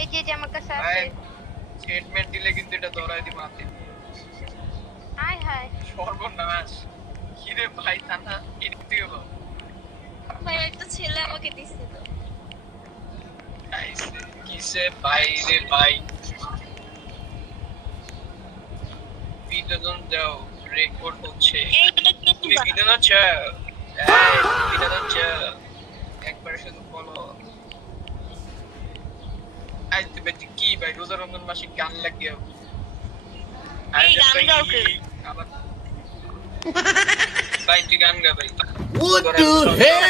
এই যে আমার কাছে ভাই আছে। স্টেটমেন্ট দিলে কিন্তু এটা ধরাই দিব হাতে। হায় হায় সর্বনাশ। কিরে ভাই থানা এদিকে হো। ভাই একটা ছেলে আমাকে দিছিল। আইছে কিসে ভাই রে ভাই। বিনোদন দাও রেকর্ড হচ্ছে। এইটা কি তুমি বিনোদন চাও? এই বিনোদন চাও? একবার শুধু বলো। আইতে বেটি কি ভাই রোজা রমজান মাসে গান লাগিয়ে এই গান গাও কে? ভাই তুই গান গা ভাই। What the hell?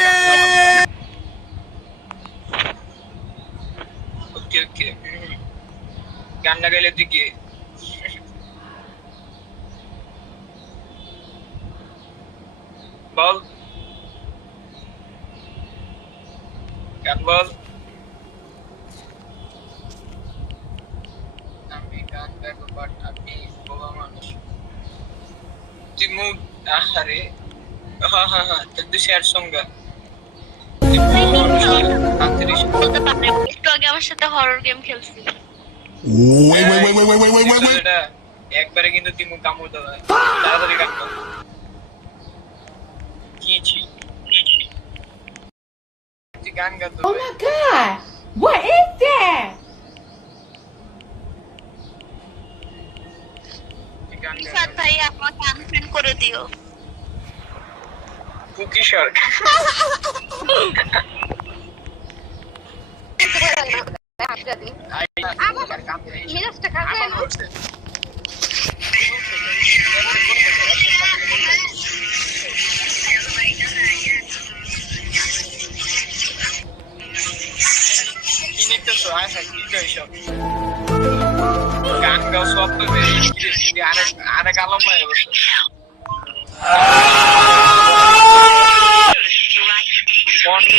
ওকে ওকে গান না গাইলে তুই কি বল গান বল। আমি গান গাইবো বাট আমি বোবা মানুষ। তুই মুখ আহারে হ্যাঁ হ্যাঁ হ্যাঁ তুই স্যাড সং গা। বলতে পারে একটু আগে আমার সাথে হরর গেম খেলছি। Wait. একবারে কিন্তু তুই মুখ কামড় দেবে তাড়াতাড়ি গান কর। কি ছি তুই গান গা তো Oh my god! What is that? তুই গান গা। ইসাদ ভাই আমাকে আনফ্রেন্ড করে দিও। কুকি শার্ক মিরাজটা কাজ না। কি নিতেছো আয় হ্যাঁ কি এইসব গান গাও সব তো আরেক আলম ভাই বসে বন্ধ